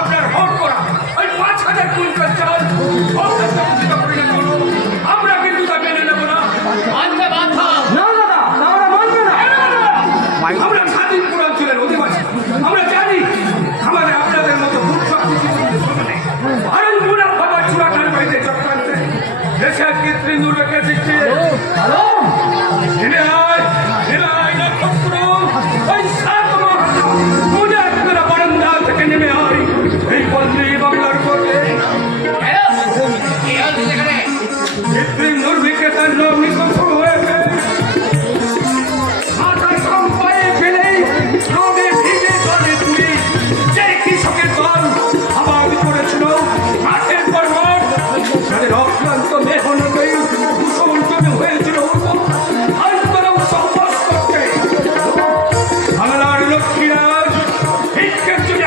আপনার ভোট করা ওই 5,000 কুইন্টাল চাল আমরা কিন্তু তা মেনে নেব না। আমরা স্বাধীন পূর্বাঞ্চলের অধিবাসী, আমরা জানি আমাদের আপনাদের মতো চক্রান্তে দেশের কৃত্রিম দুর্যোগের সৃষ্টি বারান্দা থেকে নেমে হয় এই পল্লী বাংলার করলে কৃত্রিম দুর্ভিক্ষে তার লোক নিকট শুরু হয়েছে। মাথায় কম পায়ে ফেলেই রোদে ভিজে জলে তুলি যে কৃষকের দল আবাদ করেছিল মাঠের পর মাঠ, তাদের অক্লান্ত মেহনতেই কুশল জমি হয়েছিল বাংলার লক্ষ্মীরাজ ভিক্ষের জন্য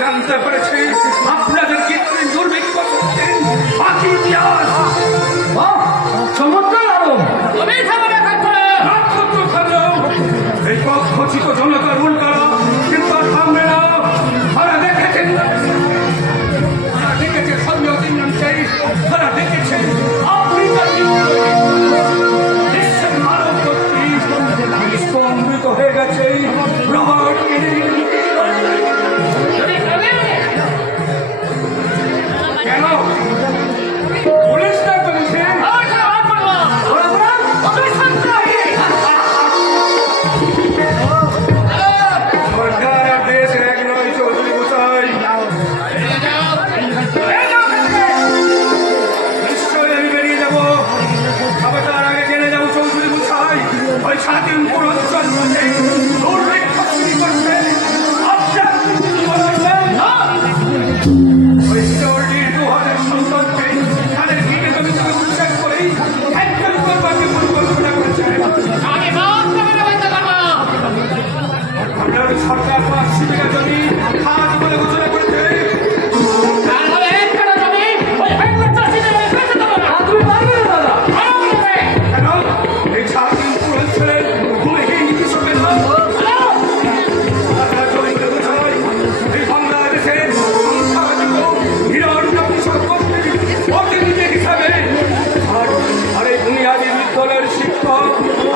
জানতে পেরেছি আপনাদের কৃত্রিম দুর্ভিক্ষ বাকি ইতিহাস চমৎকার এই পক্ষচিত জনতার উল্টারা কিন্তু থামবে না। তারা দেখেছেন তারা দেখেছেন আপনি বিশ্বের মানব স্তম্ভিত হয়ে গেছে। কেন পুলিশ না করেছে সরকার আর দেশ এক নয় চৌধুরী গোসাই। নিশ্চয়ই আমি বেরিয়ে যাবো, তবে তার আগে জেনে যাবো চৌধুরী গোসাই ওই স্বাধীন পূর্বাঞ্চল দুর্ভিক্ষ শুরু করছে। ওই চৌধুরীর 2000 সন্তানকে তাদের ভিটে জমি থেকে উচ্ছেদ করেই একজন করবাকে পরিকল্পনা করেছে। আমরা ওই সরকার 5 বিঘা জমি খাত বলে ঘোষণা করেছে। কেন এই স্বাধীন পূর্বাঞ্চলের ভূমিহীন কৃষকের এই বাংলাদেশের হিরণ্য কৃষক প্রতিনিধি হিসাবে আর এই বুনিয়াদী বিদ্যালয়ের শিক্ষক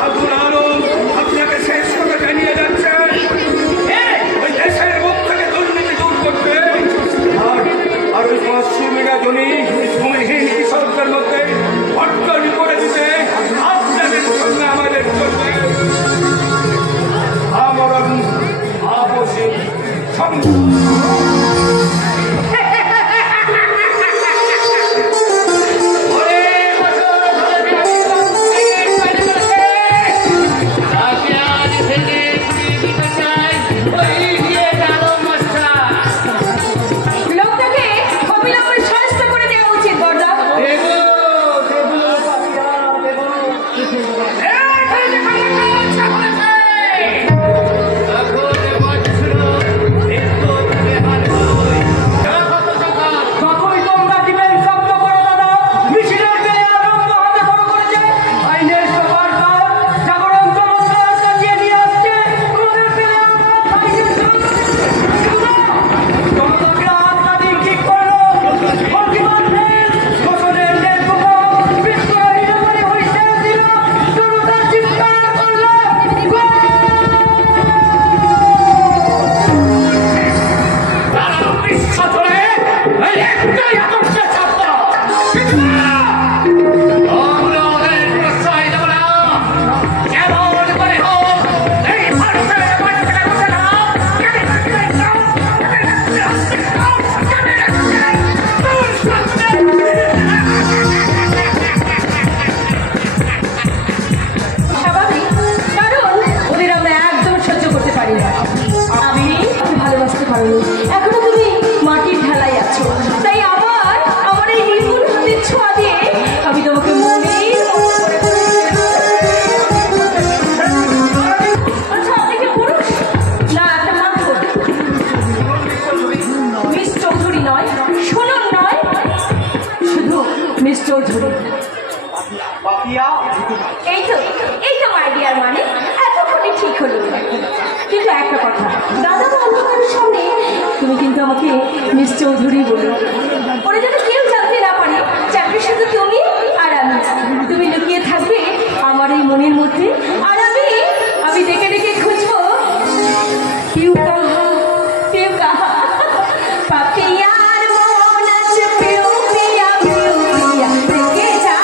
আব্দুল আলম আপনাকে শেষ করে জানিয়ে যাচ্ছে ওই দেশের মুখ থেকে দুর্নীতি দূর করতে আর ওই 500 বিঘা জমি ভূমিহীন কৃষকদের মধ্যে বন্টন করে দিতে আপনাদের সঙ্গে আমাদের চলবে আমরণ আপসী এখনো তুমি চৌধুরী নয়, শুনুন নয়, শুধু মিস চৌধুরী। এই তো মাই ডিয়ার, মানে এতক্ষণে ঠিক হলো। কিন্তু একটা কথা, দাদা বা অন্য কারোর সামনে তুমি কিন্তু আমাকে মিস চৌধুরী বলো, ওরা যেন কেউ জানতে না পারে যে আমি শুধু তুমি আর আমি। তুমি লুকিয়ে থাকবে আমার এই মনের মধ্যে, আর আমি ডেকে ডেকে খুঁজবো কেউ কাহা, কেউ কাহা, পাপিয়ার মন আছে প্রিয় প্রিয়া, প্রিয় প্রিয়া থেকে যা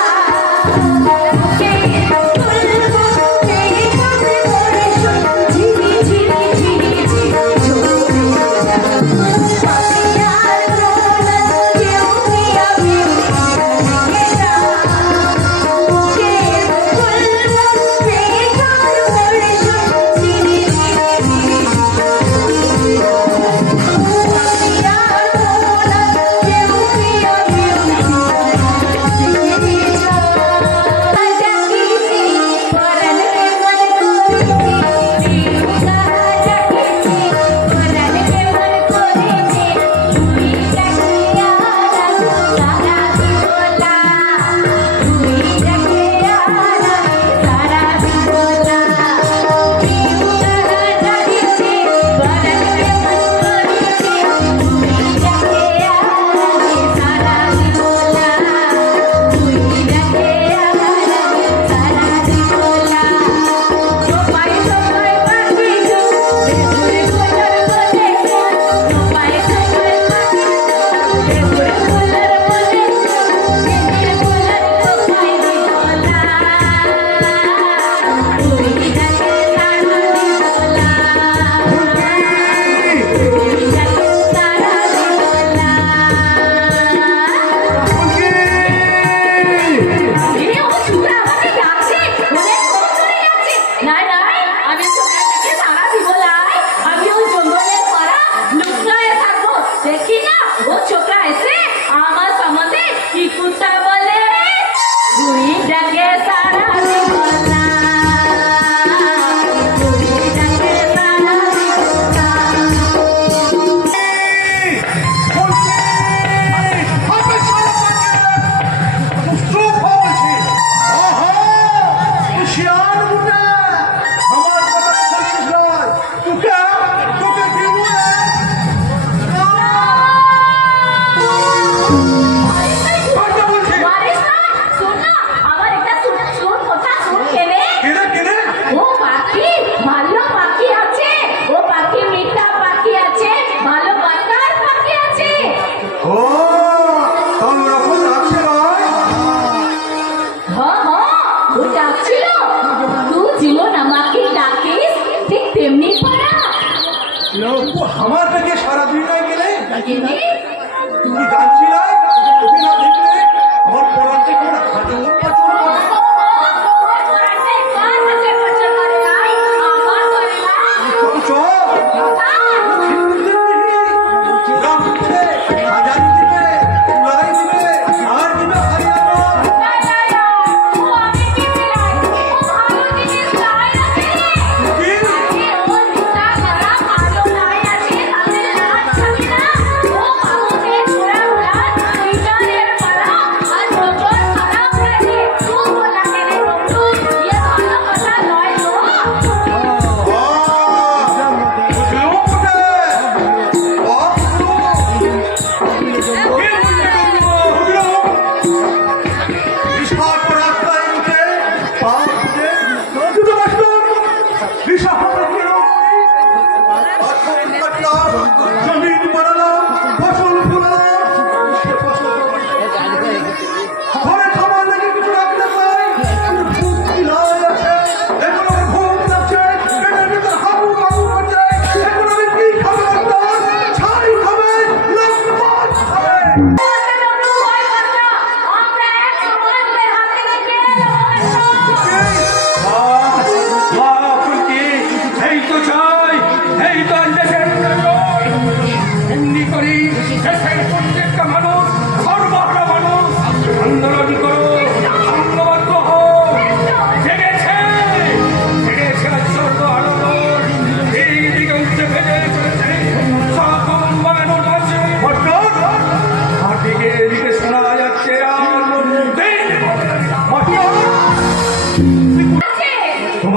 আমার থেকে সারাদিন নয় গেলে তুমি জানছিলে তুমি না দেখলে আমার পড়ার থেকে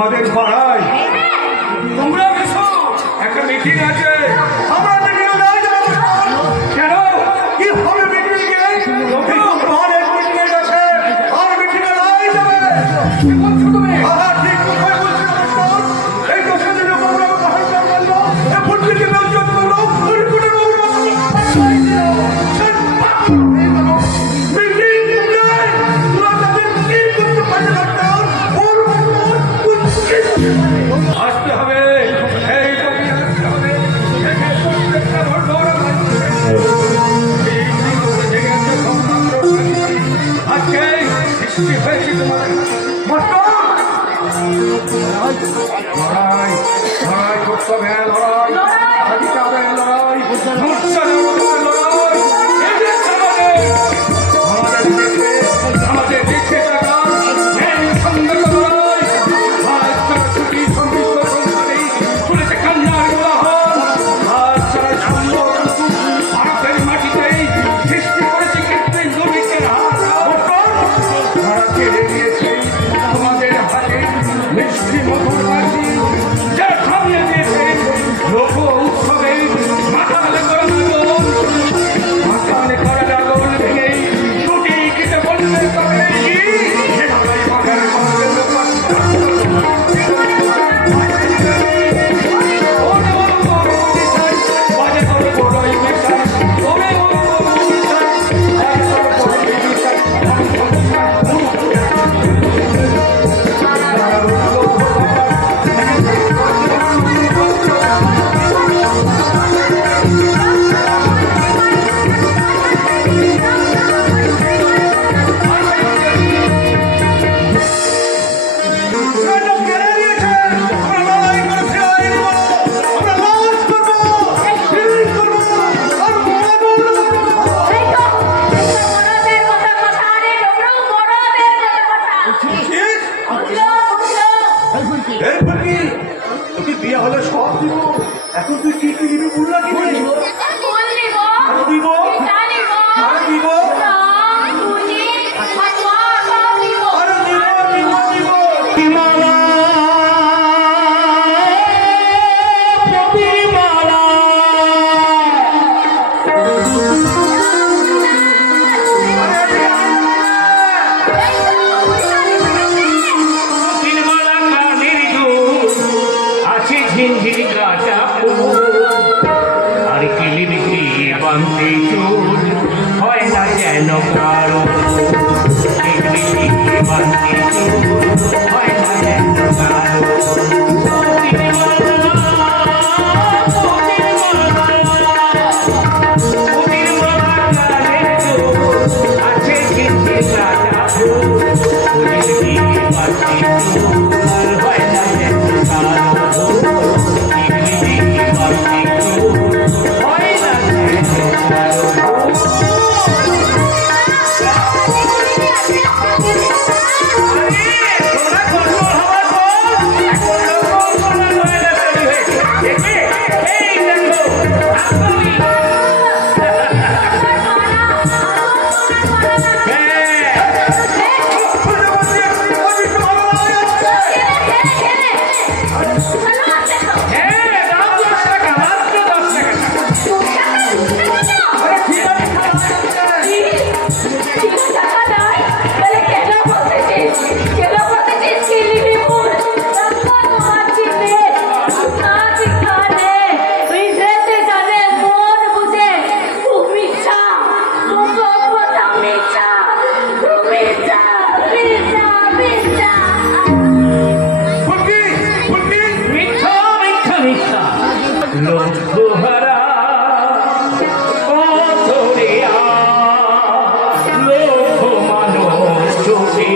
তোমাদের পাড়ায় তোমরা এসো, একটা মিটিং আছে। আমরা মিটিং নাই যাবো। কেন কি হবে মিটিং এ? অনেক মিটিং এর কাছে আর মিটিং এ নাই যাবে। কি বলছো তুমি? হ্যাঁ ঠিক কথাই বলছি অনুষ্ঠান। এই তো সেদিন আমরা বাহার করলো, এ ফুটলিকে নজর করলো, ফুটকুটের আসতে হবে। এই কবি আসতে হবে। আজকে সৃষ্টি হয়েছে তোমাদের লড়াই লড়াই করতে হবে, লড়াই আজকে হবে লড়াই, আমাদের দেশে মিষ্টি মধুর বাসি যা খাইয়ে দিয়েছে লোক উৎসবে মাথালে করা আগুন ভেঙে টুটি কেটে বলবে তবে বিয়ে হলে সব দিব। এখন তুই কি কি নিবি বললা কি দিব? হয় না যেন কারো হয় না যেন কারো আছে ঝিঞ্ঝি রাজা হয় না যেন কারো চোখে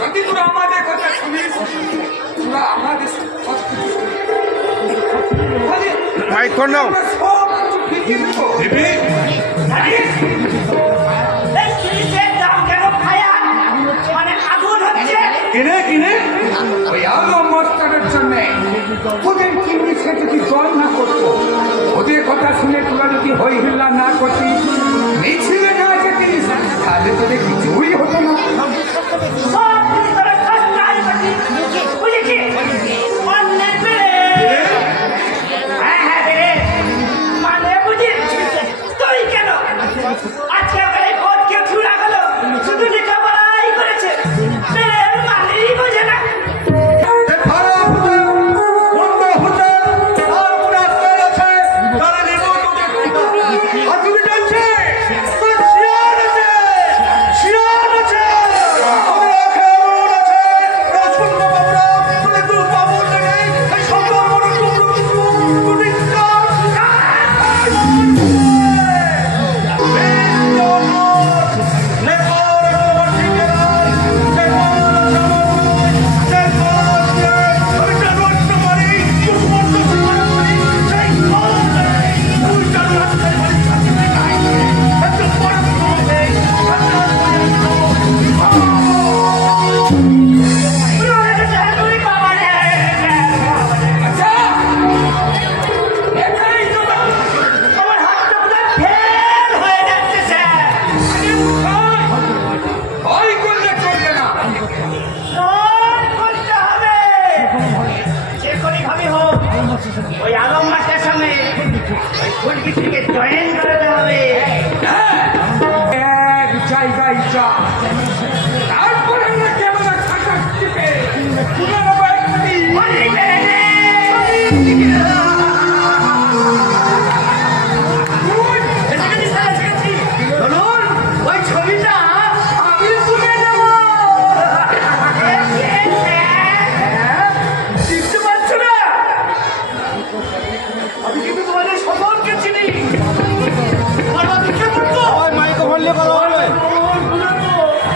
যদি তোরা আমাদের কথা শুনিস, তোরা আমাদের কিনে কিনে ওই আলো মস্তানের জন্য ওদের চিংড়ি সে যদি জল না করতো, ওদের কথা শুনে তোরা যদি হই হুল্লা না করতিস, মিছিলে না যেতিস, তাহলে তোদের কিছুই হতো না।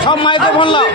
সব মাইকে বললাম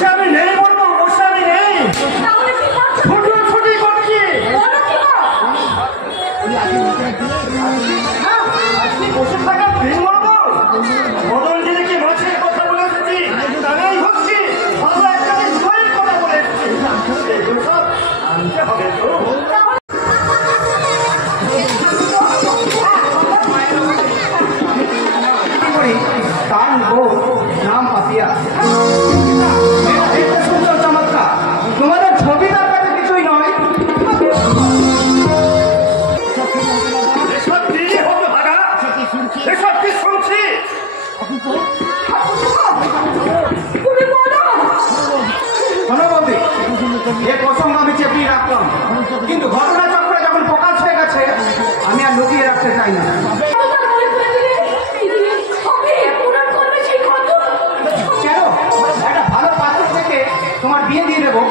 বসে আমি নেই বলবো, বসে আমি নেই, তাহলে কি করছো? ছুটি করছি। বলো কি গো? হ্যাঁ, আজকে বসে থাকার দিন বলবো। মদন দিদিকে মাছের কথা বলে এসেছি, তাই হচ্ছি ভালো একটা দইয়ের কথা বলে এসেছি। এগুলো সব আনতে হবে তো। তার নাম পাপিয়া, দেখতে সুন্দর চমৎকার, তোমাদের ছবি তার কাছে কিছুই নয়। এসব কি হতো ভাগা, এসব কি শুনছি? তুমি বলো। শোনো বৌদি, এ প্রসঙ্গ আমি চেপিয়ে রাখলাম, কিন্তু ঘটনাচক্রে যখন প্রকাশ হয়ে গেছে আমি আর লুকিয়ে রাখতে চাই না। কেন, একটা ভালো পাত্র থেকে তোমার বিয়ে দিয়ে দেবো।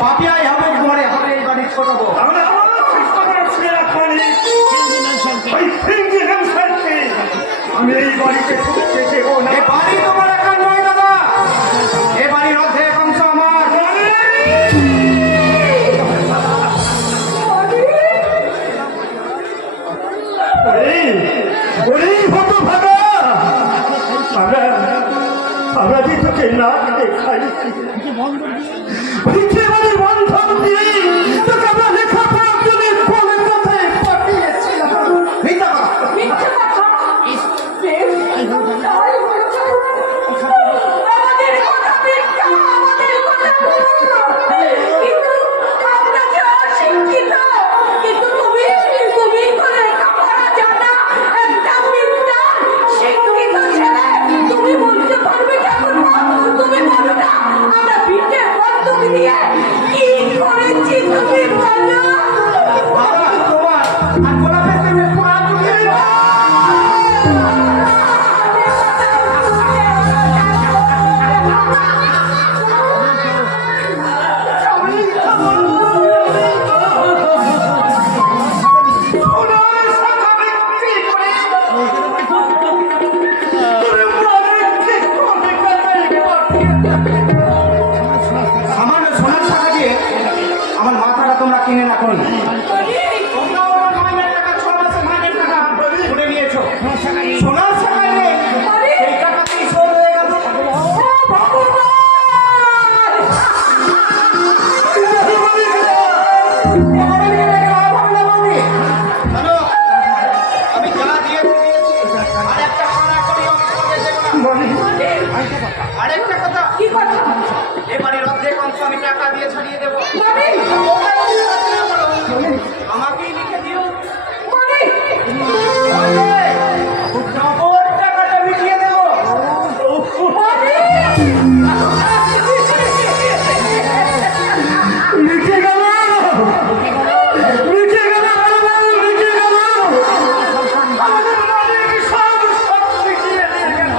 পাপিয়াই হবে ঘরে, হবে এই বাড়ির ছোট বউ। আমি এই বাড়িতে ঢুকতে দেবো না। এ বাড়ি তোমার একার নয় দাদা, এ বাড়ির অর্ধেক অংশ আমার। আমরা যে তোকে না দিতে খাইছি, বন্ধন দিয়ে তোকে আমরা লেখাপড়ার জন্য কলকাতায় পাঠিয়েছিলাম। মিথ্যা কথা। বাবা, তোমার আর গোলাপের প্রেমে পোড়া চুকিয়ে দিবা। সামান্য সোনার টাকা দিয়ে আমার মাথাটা তোমরা কিনে না করি। তোমরাও আমার 9 লাখ টাকা, 6 মাসে 9 লাখ টাকা তুলে নিয়েছো। সোনার টাকা নেই, সেই টাকাতেই শোধ হয়ে গেল। আমি যা দিয়েছি আর একটা খানা করি, আমি তোমাকে দেবো না। আরেকটা কথা, কি কথা? এবারের অর্ধেক অংশ আমি টাকা দিয়ে ছাড়িয়ে দেবো। আমাকেই লিখে দিও। নগদ টাকাটা মিটিয়ে দেবো। মিটে গেল, মিটে গেল, মিটে গেল। আমাদের মালিক সব মিটিয়ে দিয়ে গেল।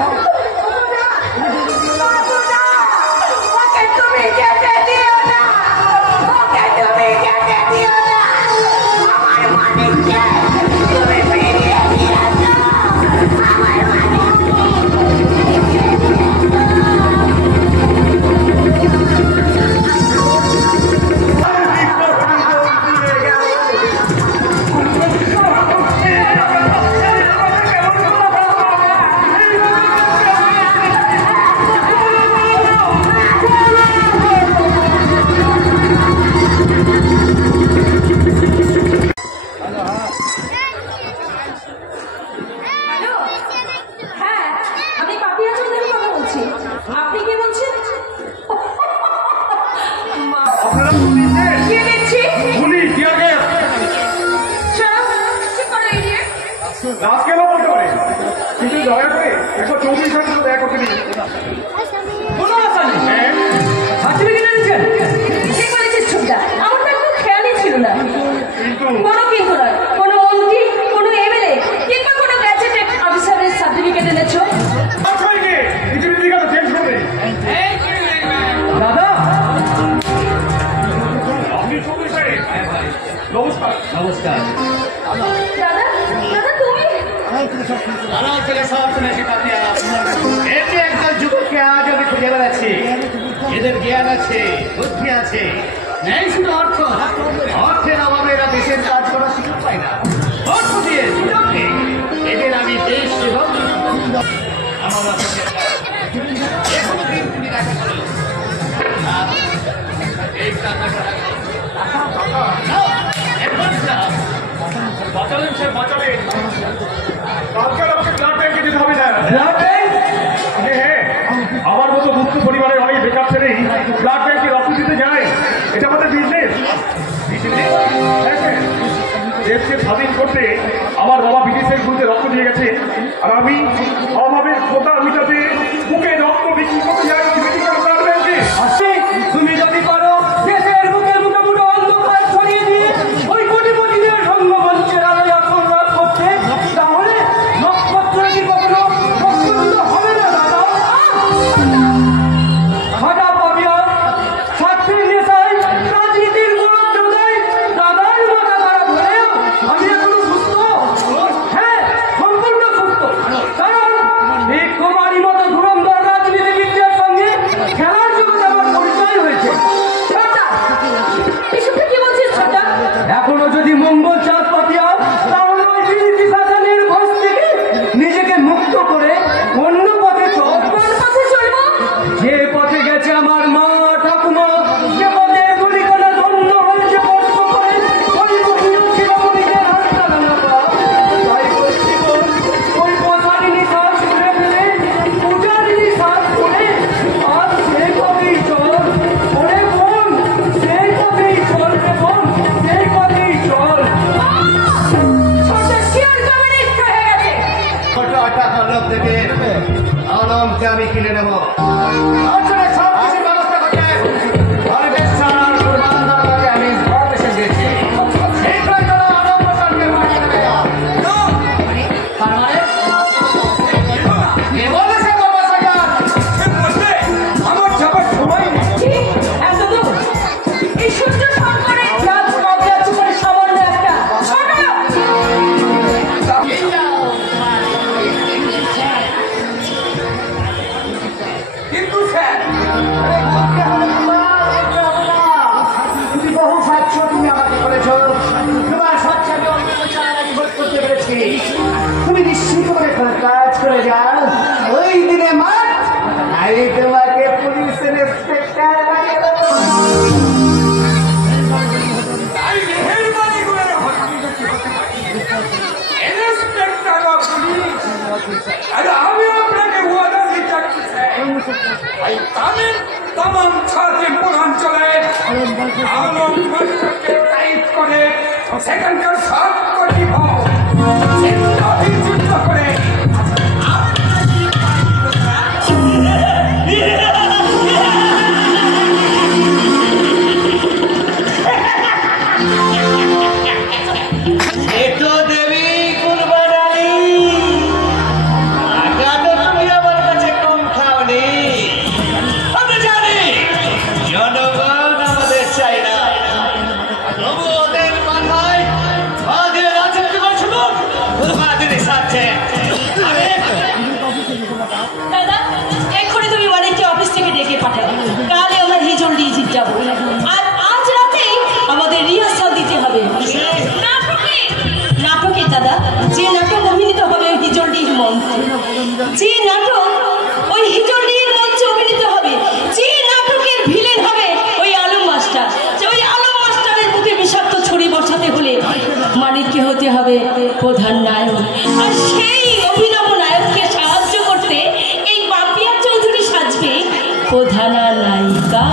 রাজ কেন বলতে পারে, কিন্তু দয়া করে 124 ঘন্টা দয়া করতে দিন। কোনো ব্যাপার নেই। সার্টিফিকেট এনেছেন? ঠিক বলেছিস ছোটদা, আমার তো একটু খেয়ালই ছিল না। কোনো কিন্তু নয়, কোনো মন্ত্রী, কোনো এমএলএ কিংবা কোনো গ্যাজেটেড অফিসারের সার্টিফিকেট এনেছো? পৃথিবীর দিকে জ্ঞান আছে, বুদ্ধি আছে, নেই শুধু অর্থ। অর্থের অভাবে এরা দেশের কাজ করার সুযোগ পায় না। অর্থ দিয়ে সুযোগ নেই। এদের আমি দেশ এবং আমার এখনো দিন তুমি দেখা করো। এই টাকাটা বাঁচালেন সে বাঁচালেন। কালকে আমাকে ব্লাড ব্যাংকে যেতে হবে না। হ্যাঁ, আমার মতো দুঃখ পরিবারের অনেক বেকার ছেলেই ব্লাড ব্যাংকে রক্ত দিতে যায়। এটা আমাদের বিজনেস। দেশকে স্বাধীন করতে আমার বাবা বিদেশের বিরুদ্ধে রক্ত দিয়ে গেছে, আর আমি অভাবের কোটা মিটাতে বুকে রক্ত বিক্রি করতে যাই মেডিকেল ব্লাড ব্যাংকে। তুমি যদি করো দেশের বুকে মুখে মুখে অন্ধকার ছড়িয়ে দিয়ে ওই কোটিপতিদের সঙ্গমঞ্চের আলোয় আসন লাভ করতে, তাহলে নক্ষত্র কি কখনো নক্ষত্র হবে না দাদা? হাঁটা পাবিয়া ছাত্রীর নেশায় রাজনীতির গোলকধাঁধায় দাদার মাথা খারাপ হলেও আমি এখনো সুস্থ। হ্যাঁ, সম্পূর্ণ সুস্থ। কারণ এই কুমারী মতো ধুরন্ধর রাজনীতিবিদদের সঙ্গে খেলার জগতে আমার পরিচয় হয়েছে। ছোটা, এসব কি বলছিস ছোটা? এখনো যদি মঙ্গল চাঁদ পাতিয়া, তাহলে ওই বিরোধী শাসনের ভোজ থেকে নিজেকে মুক্ত করে অন্য পথে চল। কোন পথে চলবো? যে পথে গেছে আমার মা ঠাকুমা, যে পথে গুলিখানা ধন্য হয়েছে কষ্ট করে ওই মহিলা শিরোমণিদের হাততালি পা। তাই বলছি বোন, ওই পথারিনী শ্বাস করে ফেলে পূজারিনী শ্বাস করে আর সেই পথেই চল। ওরে বোন, সেই পথেই চল রে বোন, সেই পথেই চল। ছোটা শিওর কমিউনিস্ট হয়ে গেছে। ছোট টাকার লোক থেকে আলমকে আমি কিনে নেব। আসলে সব কিছুর ব্যবস্থা করতে ভারতের সার কুরবানদারকে আমি ভারতদেশে দিয়েছি। সেই প্রয়োজন আলম সরকারকে মাটিয়ে দেবে। তার মানে কে বলেছে বাবা সরকার? আমার যাবার সময় নেই। কি? এত দূর? এই সূর্য সরকারের জাত মজা তোমার সামান্য একটা ছোট। কিন্তু স্যার, তুমি বহু সাহায্য তুমি আমাকে করেছ। তোমার সাহায্য আমি অন্য চায় আমি ভোট করতে পেরেছি। তুমি নিশ্চিত করে কাজ করে যাও। ওই দিনে মাঠ আমি তোমাকে পুলিশের ইন্সপেক্টর বানিয়ে দেবো। মেহরবানি করে ইন্সপেক্টর অফ পুলিশ, আর আমি আপনাকে ওয়াদা দিতে এই তামাম ছাত্রী পূর্বাঞ্চলে আলম মাস্টারকে টাইপ করে সেখানকার সব কর্তৃপক্ষ যুদ্ধ করে এতো দেবী কুরবানি টাকা তো তুমি আমার কাছে কম খাওনি। আমি জানি জনগণ আমাদের চাই না, তবু ওদের মাথায় ওদের রাজত্ব করছিল কুরবানির সাথে। দাদা, এক্ষুনি তুমি ওয়ারেন্টি অফিস থেকে ডেকে পাঠাও। কালে আমরা হিজল ডিজিট যাবো, আর আজ রাতেই আমাদের রিহার্সাল দিতে হবে। নাটকে দাদা, যে নাটক অভিনীত হবে ওই হিজলডির মঞ্চে, যে নাটক ওই হিজলডির মঞ্চে অভিনীত হবে, যে নাটকের ভিলেন হবে ওই আলম মাস্টার, যে ওই আলম মাস্টারের বুকে বিষাক্ত ছুরি বসাতে হলে মানিককে হতে হবে প্রধান নায়ক। আর সেই অভিনব নায়ককে সাহায্য করতে এই পাপিয়া চৌধুরী সাজবে প্রধান নায়িকা।